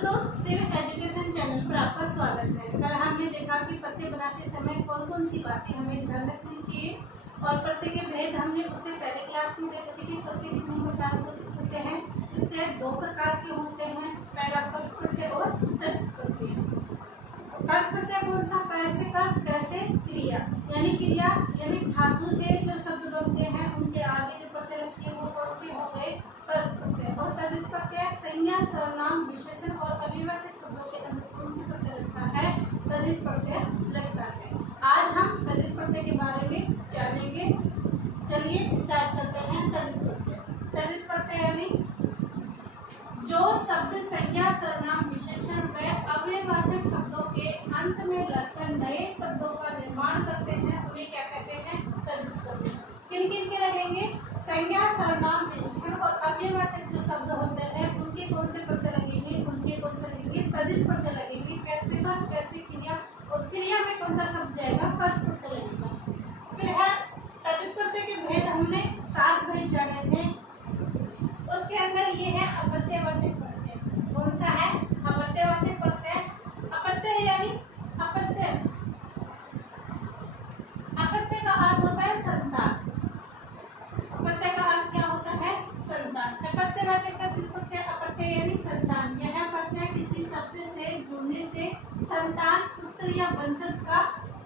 दोस्तों, civic education channel पर आपका स्वागत है। कल हमने देखा कि पत्ते बनाते समय कौन कौन सी बातें हमें ध्यान रखनी चाहिए और पत्ते के भेद हमने उससे पहले क्लास में देखे थे कि पत्ते कितने प्रकार के होते हैं। पत्ते दो प्रकार के होते हैं, पहला कर्क प्रत्यय और तद्धित प्रत्यय। कर्क प्रत्यय कौन सा, कैसे कर्क कैसे क्रिया, यानी क्रिया यानी धातु से जो शब्द बनते हैं उनके आगे जो प्रत्यय लगती है वो कौन सी हो गए, कर्क प्रत्यय। और तद्धित प्रत्यय संज्ञा सर्वनाम विशेषण और अभिवाचक शब्दों के अंदर कौन सी प्रत्यय लगता है, तद्धित प्रत्यय लगता है। आज हम तद्धित प्रत्यय के बारे में जानेंगे। चलिए स्टार्ट करते हैं। तद्धित प्रत्यय, तद्धित प्रत्यय यानी जो शब्द संज्ञा सर्वनाम विशेषण व अव्ययवाचक शब्दों के अंत में लगकर नए शब्दों का निर्माण करते हैं उन्हें क्या कहते हैं, तद्धित प्रत्यय। किन किन के लगेंगे, संज्ञा सर्वनाम विशेषण और अव्ययवाचक जो शब्द होते हैं उनके कौन से प्रत्यय लगेंगे, उनके कौन से लगेंगे, तद्धित प्रत्यय लगेंगे। कैसे कर्म कैसे क्रिया, और क्रिया में कौन सा शब्द जाएगा, कर्क प्रत्यय लगेगा। फिर है तद्धित प्रत्यय के भेद, हमने 7 भेद जाने थे। उसके अंदर ये है अपत्यवाचक प्रत्यय। कौन सा है, अपत्यवाचक प्रत्यय। अपत्यय यानी अपत्यय, अपत्यय का अर्थ होता है संतान। अपत्यय का अर्थ क्या होता है, संतान। अपत्यवाचक का प्रत्यय अपत्यय यानी संतान। यह प्रत्यय किसी शब्द से जुड़ने से संतान पुत्र या वंशज का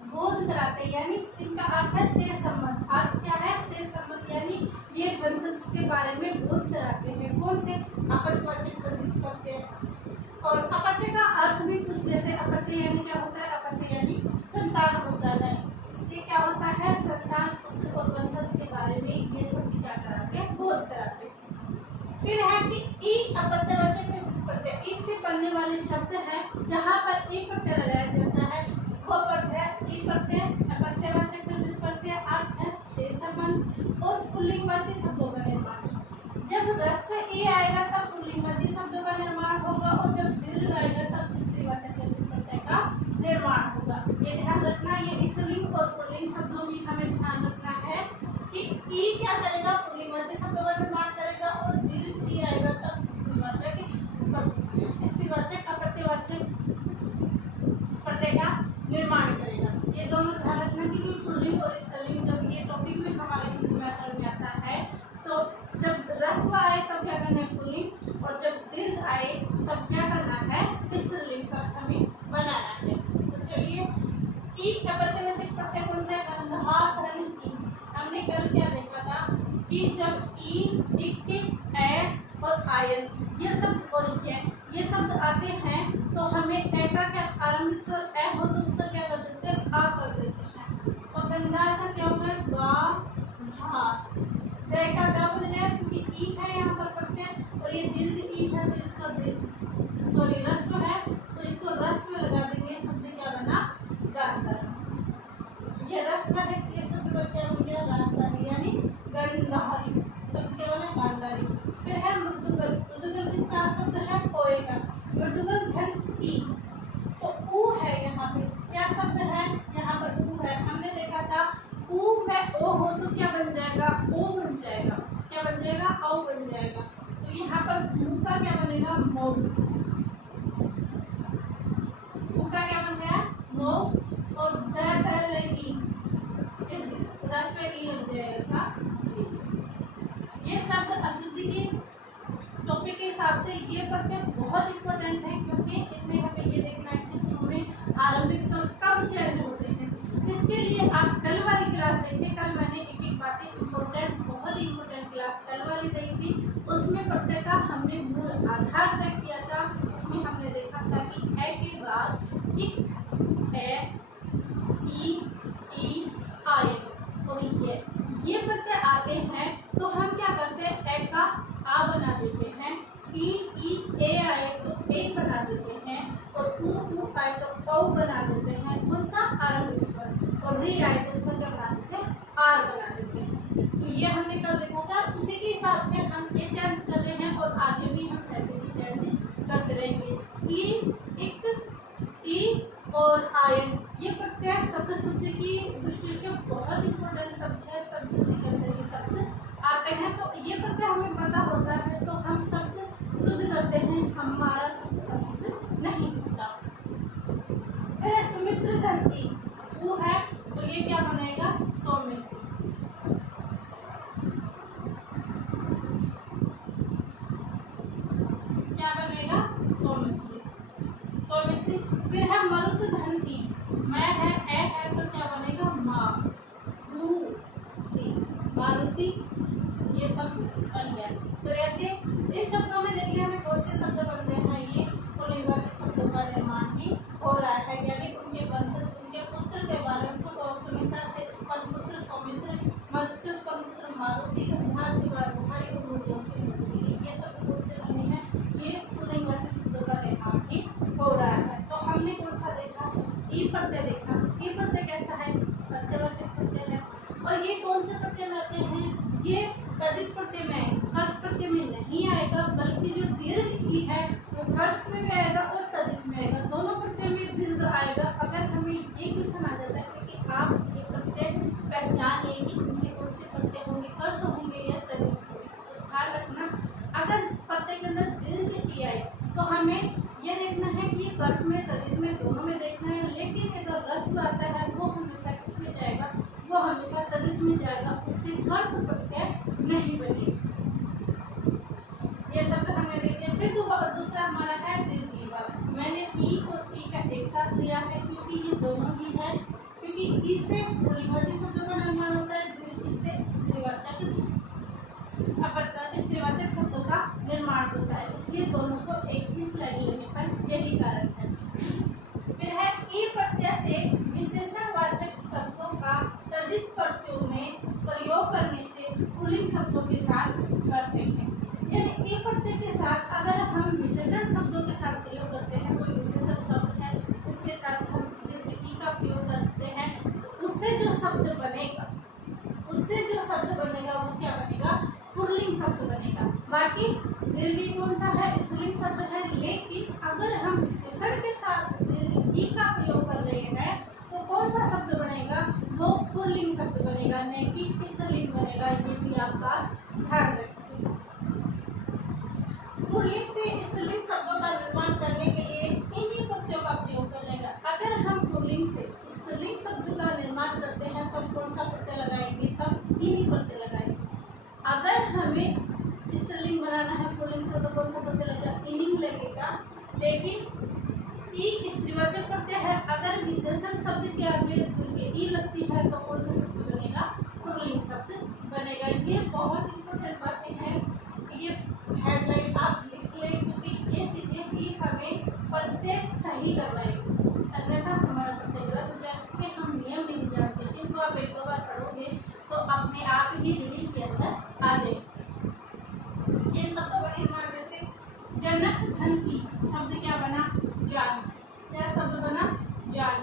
बोध कराते हैं, यानी जिनका अर्थ है से संबंध। अर्थ क्या है, से संबंध, यानी ये वंशज के बारे में बोध कराते हैं। कौन से, अपत्यवाचक प्रत्यय। और अपत्यय का अर्थ भी पूछ लेते हैं। अपत्यय यानी क्या होता है, अपत्यय यानी संतान होता है। इससे क्या होता है, संतान पुत्र और वंशज के बारे में ये सब क्या कराते हैं, बोध कराते हैं। फिर है कि ई अपत्यवाचक प्रत्यय, इससे बनने वाले शब्द है जहाँ पर ई प्रत्यय लगाया जाता है वो प्रत्यय ई प्रत्यय। अपत्यवाचक प्रत्यय अर्थ है से संबंध और पुल्लिंगवाची शब्दों का निर्माण। जब ह्रस्व ई आएगा तब पुल्लिंगवाची शब्दों का निर्माण होगा और जब दीर्घ आएगा तब स्त्रीवाचक प्रत्यय का निर्माण होगा। ये ध्यान रखना, ये स्त्रीलिंग और पुल्लिंग शब्दों में हमें ध्यान रखना है कि ई क्या करेगा, पुल्लिंगवाची शब्दों का निर्माण करेगा और दीर्घ ई आएगा तब स्त्रीवाचक अपत्यवाचक प्रत्यय का निर्माण करेगा। ये दोनों ध्यान रखना कि पुल्लिंग और स्त्रीलिंग जब ये टॉपिक में हमारे हिंदी व्याकरण में आता है तो जब ह्रस्व आए तब क्या करना है, पुल्लिंग, और जब दीर्घ आए तब क्या करना है, स्त्रीलिंग शब्द हमें बनाना है। तो चलिए, ई अपत्यवाचक प्रत्यय कौन सा, गंधा धन ई। हमने कल क्या देखा था कि जब ई इक ए और आयन ये शब्द और ये शब्द आते हैं तो हमें ए का क्या आरंभिक स्वर ए हो तो उसका क्या कर देते हैं, आ कर देते हैं। और गंधा का क्या होगा, बा भा। रे का क्या बोल रहे हैं, क्योंकि ई है यहाँ पर प्रत्यय और ये दीर्घ ई है तो इसका सॉरी ह्रस्व है तो इसको ह्रस्व लगा देंगे। शब्द क्या बना, गांधारी। ये ह्रस्व है इसलिए शब्द का क्या हो गया, गांधारी यानी गंधारी। शब्द क्या बना, गांधारी। फिर है मृदुगल। मृदुगल किसका शब्द है, कोए का। मृदुगल धन ई, तो ऊ है यहाँ पे, क्या शब्द है यहाँ पर, ऊ है। हमने देखा था ऊ में ओ हो तो क्या बन जाएगा, ओ बन जाएगा। क्या बन जाएगा, औ बन जाएगा। तो यहाँ पर मु का क्या बनेगा, मौ। मु का क्या बन गया, मौ। और द लगी ह्रस्व ई लग जाएगा। ये शब्द अशुद्धि की टॉपिक के हिसाब से ये प्रत्यय बहुत इंपॉर्टेंट है क्योंकि इनमें हमें ये देखना है कि शुरू में आरंभिक स्वर कब चयन होते हैं। इसके लिए आप कल वाली क्लास देखें। कल मैंने एक बातें इंपॉर्टेंट, बहुत इंपॉर्टेंट क्लास कल वाली रही थी। उसमें प्रत्यय का हमने मूल आधार तय किया था। उसमें हमने देखा था कि ए के बाद इक ए ई आए और ये प्रत्यय आते हैं तो हम क्या करते हैं, ए का आ बना देते हैं। ई ए आए तो ए बना देते हैं और ऊ आए तो औ बना देते हैं। कौन सा, आरंभिक स्वर। और री आए तो उसको क्या बना देते हैं, आर बना देते हैं। तो ये हमने कल देखा था। उसी के हिसाब से हम ये चेंज कर रहे हैं और आगे भी हम ऐसे ही चेंज करते रहेंगे। ई इक ई और आयन ये प्रत्यय शब्द शुद्धि की दृष्टि से बहुत इंपॉर्टेंट शब्द है। शब्द शुद्धि के अंदर ये शब्द आते हैं तो ये प्रत्यय हमें पता होता है तो हम शब्द शुद्ध करते हैं, हमारा शब्द अशुद्ध सौमित्री, सौमित्री। फिर है मरुदधनी, मैं है, ए है तो क्या बनेगा मारुति, मारुति, ये सब बन गया। तो ऐसे इन शब्दों में देखिए हमें कौन से शब्द बन रहे हैं, ये पुल्लिंगवाची शब्दों का निर्माण ही हो रहा है, यानी उनके वंशज, उनके पुत्र के बारे में सुमित्रा से उत्पन्न पुत्र सौमित्र, मत्स्य से उत्पन्न पुत्र मारुति, गंधार से गांधारी, ये शब्द कौन से बने हैं, ये पुल्लिंगवाची शब्दों का निर्माण ही हो रहा है। तो हमने कौन सा देखा, ई प्रत्यय देखा। ई प्रत्यय कैसा है, प्रत्ययवाचक प्रत्यय है। और ये कौन से प्रत्यय में आते हैं, ये तदित प्रत्यय में, कर्त प्रत्यय में नहीं आएगा, बल्कि जो दीर्घ ई है वो कर्त में भी आएगा और तदित में आएगा, दोनों प्रत्यय में दीर्घ आएगा। अगर हमें ये क्वेश्चन आ जाता है कि आप ये प्रत्यय पहचान लें कि इनसे कौन से प्रत्यय होंगे, कर्त होंगे या तदित होंगे, तो ध्यान रखना अगर प्रत्यय के अंदर दीर्घ ई आए तो हमें ये देखना है कि कर्त में तदित में दोनों में देखना है, लेकिन अगर रस्व आता है वो हमेशा किस में जाएगा, वो हमेशा तदित में जाएगा, उससे कर्त प्रत्यय नहीं बनेगा। ये शब्द हमने देखे। फिर दूसरा हमारा है दीर्घ ई वाला। मैंने ई और ई का एक साथ लिया है क्योंकि ये दोनों ही है, क्योंकि इससे पुल्लिंगवाची शब्दों का निर्माण होता है, इससे स्त्रीवाचक शब्दों का निर्माण होता है, इसलिए दोनों को एक ही स्लाइड लेने पर यही कारण है। फिर है ई प्रत्यय से विशेषणवाचक शब्दों का तदित प्रत्ययों में प्रयोग करने से पुल्लिंग शब्दों के साथ करते हैं। यानी ई प्रत्यय के साथ अगर हम विशेषण शब्दों के साथ प्रयोग करते हैं, कोई विशेषण शब्द है उसके साथ हम दीर्घ ई का प्रयोग करते हैं, तो उससे जो शब्द बनेगा वो क्या बनेगा, पुल्लिंग शब्द बनेगा। बाकी दीर्घ ई कौन सा है, स्त्रीलिंग शब्द है, लेकिन अगर हम विशेषण के साथ दीर्घ ई का प्रयोग कर रहे हैं तो कौन सा शब्द बनेगा, वो पुल्लिंग शब्द बनेगा, नहीं कि स्त्रीलिंग बनेगा। ये भी आपका ध्यान रखिए। पुल्लिंग से स्त्रीलिंग शब्दों का निर्माण करने के लिए इन्हीं प्रत्ययों का प्रयोग कर लेगा। अगर हम पुल्लिंग से स्त्रीलिंग शब्द का निर्माण करते हैं तब कौन सा प्रत्यय लगाएंगे, तब इन्हीं प्रत्यय लगाएंगे। अगर हमें स्त्रीलिंग बनाना है पुल्लिंग से तो कौन सा प्रत्यय लगेगा, इनिंग लगेगा, लेकिन ई स्त्रीवाचक प्रत्यय है, अगर विशेषण शब्द के आगे दीर्घ ई लगती है तो कौन सा शब्द बनेगा, पुल्लिंग शब्द बनेगा। ये बहुत इंपॉर्टेंट बातें हैं, ये हेडलाइन आप लिख लें क्योंकि ये चीजें ही हमें प्रत्येक सही करवाएंगे, अन्यथा हमारा प्रत्यय गलत हो जाएगा क्योंकि हम नियम नहीं जानते। किंतु आप एक दो बार पढ़ोगे तो अपने आप ही रीडिंग के अंदर आ जाएगी। इन शब्दों का निर्माण जैसे जनक धन की शब्द क्या बना, जान, क्या शब्द बना, जान।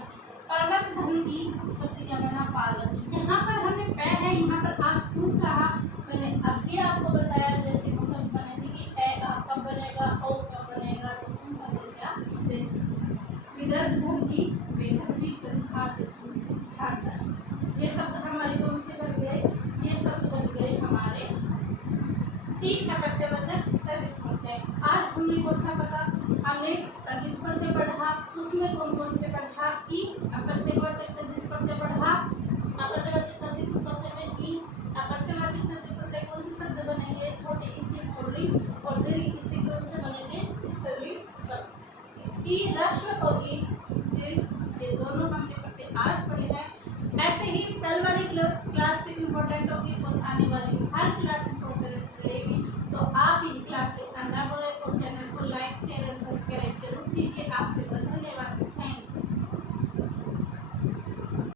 पर्वत धन की शब्द क्या बना, पार्वती। यहाँ पर हमने पै है, यहाँ पर आप क्यों कहा, मैंने अभी आपको बताया जैसे वो शब्द बने थे कि ए कब बनेगा, ओ कब बनेगा, तो उन शब्द से आप दे सकते। विदर्भ धन की वेदर्भी गंधार, ये शब्द हमारे कौन से बन गए, ये शब्द बन गए हमारे टी प्रत्ययवाचक तदित प्रत्यय। आज हमने कौन सा पढ़ा, हमने तदित प्रत्यय पढ़ा, उसमें कौन कौन से पढ़ा, ई अप्रत्ययवाचक तदित प्रत्यय पढ़ा, अप्रत्ययवाचक तदित प्रत्यय में ई, अप्रत्ययवाचक तदित प्रत्यय कौन से शब्द बनेंगे, छोटे ई से पुल्लिंग और दीर्घ ई से कौन से बनेंगे, स्त्रीलिंग शब्द। ई ह्रस्व और ई दीर्घ, ये दोनों हमने प्रत्यय आज पढ़े हैं। ऐसे ही कल वाली क्लास भी इम्पोर्टेंट होगी और आने वाली हर क्लास इम्पोर्टेंट रहेगी, तो आप ही क्लास देखना ना भूलें और चैनल को लाइक शेयर एंड सब्सक्राइब जरूर कीजिए। आपसे